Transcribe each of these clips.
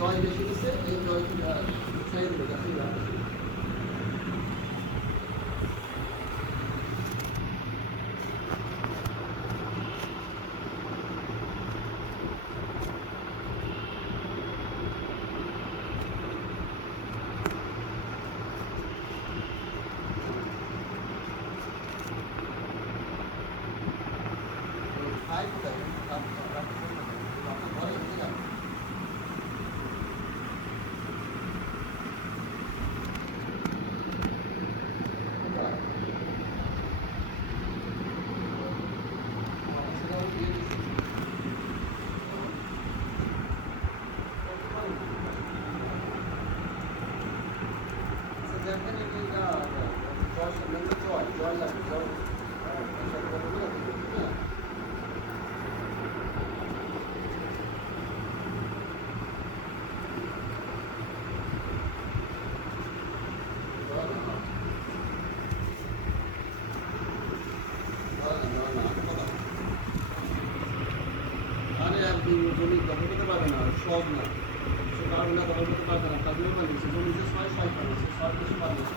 জয় বেশি দিচ্ছে এই জয় ছেড়ে দিল জমি দখল করতে পারবে না, সব না, সে কারণ না দখল করতে পারবে না, তাদেরও পালিয়েছে জমি যে ছয় পালিয়েছে, ছয় কিছু পালিয়েছে।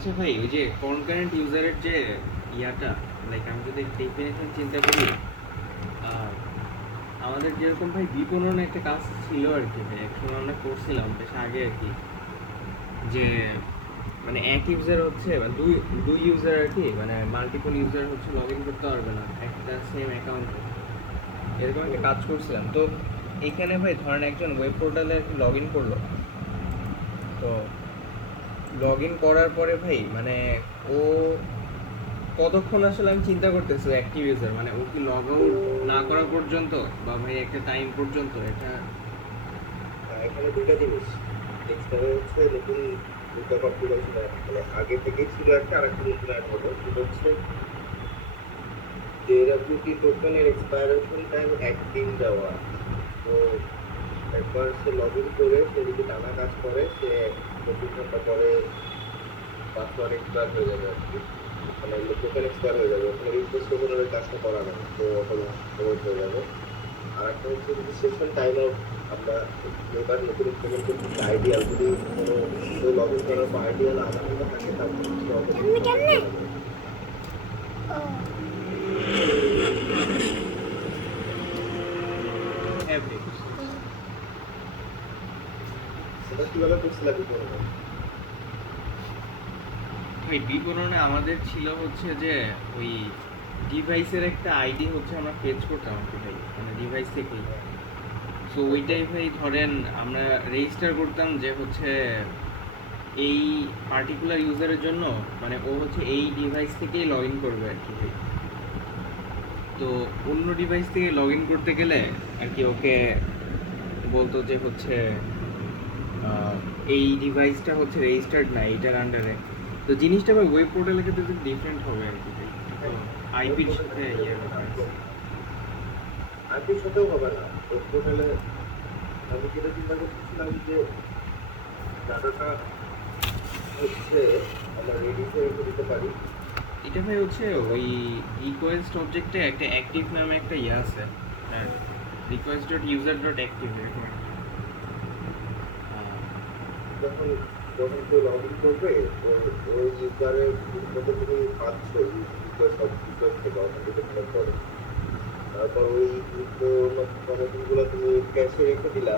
আচ্ছা ভাই, ওই যে কনকারেন্ট ইউজারের যে ইয়াটা, লাইক আমি যদি ডেফিনেশন চিন্তা করি, আমাদের যেরকম ভাই বিপণনে একটা কাজ ছিল আর কি, ভাই একসময় আমরা করছিলাম বেশ আগে আর কি, যে মানে এক ইউজার হচ্ছে মানে দুই ইউজার আর কি, মানে মাল্টিপল ইউজার হচ্ছে লগ ইন করতে পারবে না একটা সেম অ্যাকাউন্টে, এরকম একটা কাজ করছিলাম। তো এখানে ভাই ধরেন একজন ওয়েব পোর্টালে আর কি লগ ইন করলো, তো লগ ইন করার পরে ভাই মানে ও কতক্ষণ আসলে আমি চিন্তা করতেছি অ্যাক্টিভ ইউজার, মানে ও কি লগ আউট না করা পর্যন্ত বা ভাই একটা টাইম পর্যন্ত, এটা এখানে দুইটা জিনিস একটা হচ্ছে নতুন দুটো কনফিগারেশন, মানে আগে থেকেই ছিল একটা, আর একটা নতুন অ্যাড হলো। সেটা হচ্ছে জেডব্লিউটি টোকেনের এক্সপায়ারেশন টাইম একদিন দেওয়া। তো একবার সে লগ ইন করে সে যদি টানা কাজ করে, সে 24 ঘন্টা পরে পাসওয়ার্ড এক্সপায়ার হয়ে যাবে আর কি, মানে টোকেন এক্সপায়ার হয়ে যাবে, ওখানে রিকোয়েস্ট টোকেন ওই কাজটা করা না, তো অটোমেট হয়ে যাবে। আর একটা হচ্ছে যদি সেশন টাইম আউট, আমরা এবার নতুন ইমপ্লিমেন্ট করতে আইডিয়াল, যদি কোনো লগ ইন করার পর আইডিয়াল আধা ঘন্টা থাকে, তারপর সেটা কীভাবে করছিলাম বিপণনে? ভাই বিপণনে আমাদের ছিল হচ্ছে যে ওই ডিভাইসের একটা আইডি হচ্ছে আমরা পেজ করতাম আর কি ভাই, মানে ডিভাইস থেকেই। সো ওইটাই ভাই ধরেন আমরা রেজিস্টার করতাম যে হচ্ছে এই পার্টিকুলার ইউজারের জন্য, মানে ও হচ্ছে এই ডিভাইস থেকেই লগ ইন করবে আর কি ভাই। তো অন্য ডিভাইস থেকে লগ ইন করতে গেলে আর কি ওকে বলতো যে হচ্ছে এই ডিভাইসটা হচ্ছে রেজিস্টার্ড না এইটার আন্ডারে। তো জিনিসটা আবার ওয়েব পোর্টালের ক্ষেত্রে তো ডিফারেন্ট হবে আর কি। তো আইপির সাথে ইয়ে ব্যাপার আছে। আইপির সাথেও হবে না। ওয়েব পোর্টালে আমি যেটা চিন্তা করতেছিলাম যে ডাটাটা হচ্ছে আমরা রেডিসে রেখে দিতে পারি। এটা ভাই হচ্ছে ওই রিকোয়েস্ট অবজেক্টে একটা অ্যাক্টিভ নামে একটা ইয়ে আছে, request dot user dot active এরকম একটা। যখন যখন কেউ লগ ইন করবে ওই ইউজারের মতো তুমি পাচ্ছ রিকোয়েস্ট থেকে অথেন্টিকেশনের পরে, তারপর ওই ইনফরমেশনগুলো তুমি ক্যাশে রেখে দিলা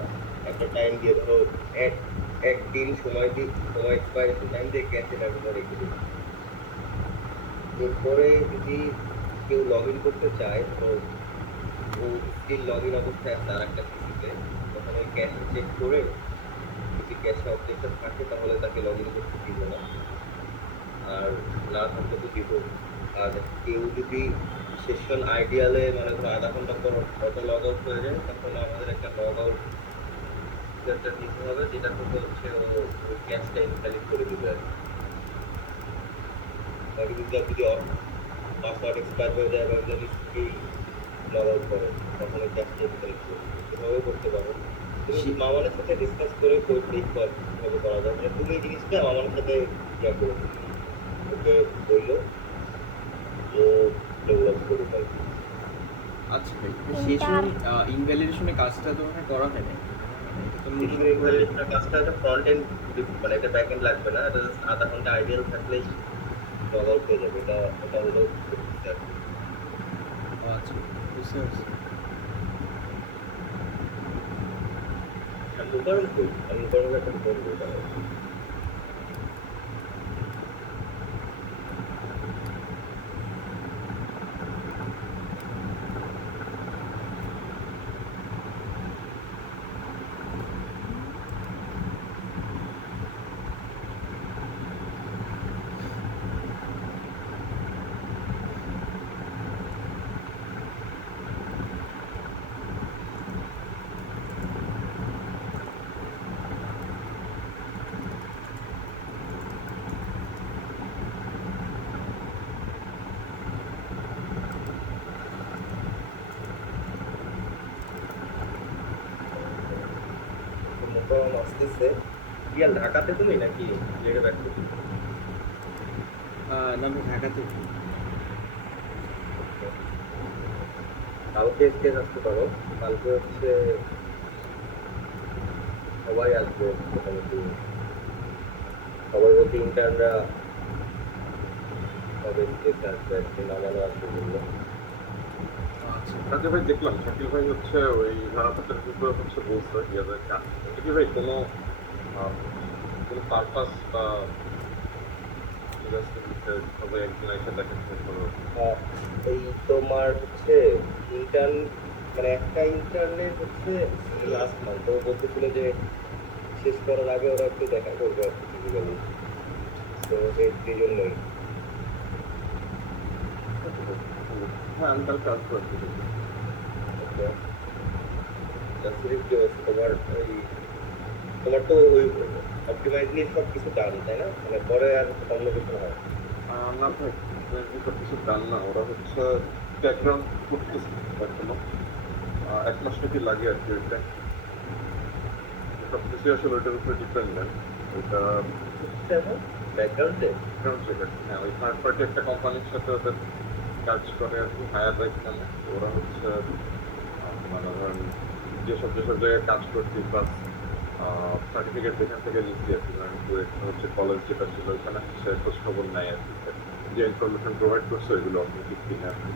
একটা টাইম দিয়ে, ধরো একদিন সময় এক্সপায়ারেশন টাইম দিয়ে ক্যাশে রেখে দিলা। এরপরে যদি কেউ লগ ইন করতে চায় তো ও স্টিল লগ ইন অবস্থায় আছে আর একটা পিসিতে, তখন ওই ক্যাশে চেক করে যদি ক্যাশে অবজেক্টটা থাকে তাহলে তাকে লগ ইন করতে দিব না, আর না থাকলে তো দিব। আর কেউ যদি সেশন আইডিয়ালে মানে ধরো আধা ঘন্টা পর অটো লগ আউট হয়ে যায়, তখন আমাদের একটা লগ আউট ফিচারটা দিতে হবে, যেটা থেকে হচ্ছে ও ওই ক্যাশটা ইনভ্যালিড করে দিবে আর কি। তাকে যদি পাসওয়ার্ড এক্সপায়ার হয়ে যায় বা যদি লগ আউট করে তখন ওই ক্যাশটা ইনভ্যালিড করবে। এভাবেও করতে পারো। তুমি মামানের সাথে ডিসকাস করে দেখবার কীভাবে করা যায়। মানে তুমি এই জিনিসটা মামানের সাথে ইয়া করো, ওকে বললো ও ডেভেলপ করে পাই। আচ্ছা ভাই, সেশন ইনভ্যালিডেশনের কাজটা তো মনে হয় করা হয় না। ইনভ্যালিডেশনের কাজটা একটা ফ্রন্ট এন্ড, মানে এটা ব্যাক এন্ড লাগবে না, এটা জাস্ট আধা ঘন্টা আইডিয়াল থাকলেই লগ আউট হয়ে যাবে। এটা হলো আচ্ছা, বুঝতে পারছি। অনুকরণ করি, অনুকরণ একটা ফোন দিতে হবে। অনুকরণ আসতেছে। রিয়াল ঢাকাতে তুমি নাকি লেগে ব্যাক করতে? না আমি ঢাকাতে। কালকে স্টেজ আসতে পারো। কালকে হচ্ছে সবাই আসবে মোটামুটি, সবাই বলতে ইন্টার্নরা সবাই স্টেজ আসবে, একদিন আমারও আসবে বললো। আচ্ছা ভাই, দেখলাম শাকিল ভাই হচ্ছে ওই ধারাপাতের উপরে হচ্ছে বলছে ইয়াদের কাজ। এটা কি ভাই কোনো পারপাস বা সবাই একদিন এসে দেখেন এই তোমার হচ্ছে ইন্টার্ন, মানে একটা ইন্টার্নের হচ্ছে লাস্ট মান্থ ও বলতেছিল যে শেষ করার আগে ওরা একটু দেখা করবে আর কি ফিজিক্যালি। তো এই জন্যই হ্যাঁ আমি কাল কাজ করছি। তোমার তো ওই অপটিমাইজ নিয়ে সব কিছু ডান, তাই না? মানে পরে আর অন্য কিছু হয় না ভাই, সব কিছু জান না, ওরা হচ্ছে ব্যাকগ্রাউন্ড করতেছে এখনো 1 মাস নাকি লাগে আর কি। ওইটা সব কিছু আসলে ওইটার উপরে ডিপেন্ডেন্ট। ওইটা ব্যাকগ্রাউন্ডে হ্যাঁ, ওই থার্ড পার্টি একটা কোম্পানির সাথে ওদের কাজ করে আর কি, হায়ার রাইট নামে। ওরা হচ্ছে মানে ধরেন যেসব জায়গায় কাজ করছি প্লাস সার্টিফিকেট যেখান থেকে নিচ্ছি আর কি, মানে হচ্ছে কলেজ যেটা ছিল ওইখানে হচ্ছে খোঁজ খবর নেয় আর কি, যে ইনফরমেশন প্রোভাইড করছে ওইগুলো অথেন্টিক কিনা আর কি।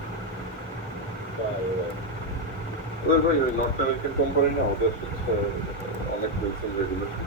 ওদের ভাই ওই নর্থ আমেরিকান কোম্পানি না, ওদের হচ্ছে অনেক রুলস এন্ড রেগুলেশন।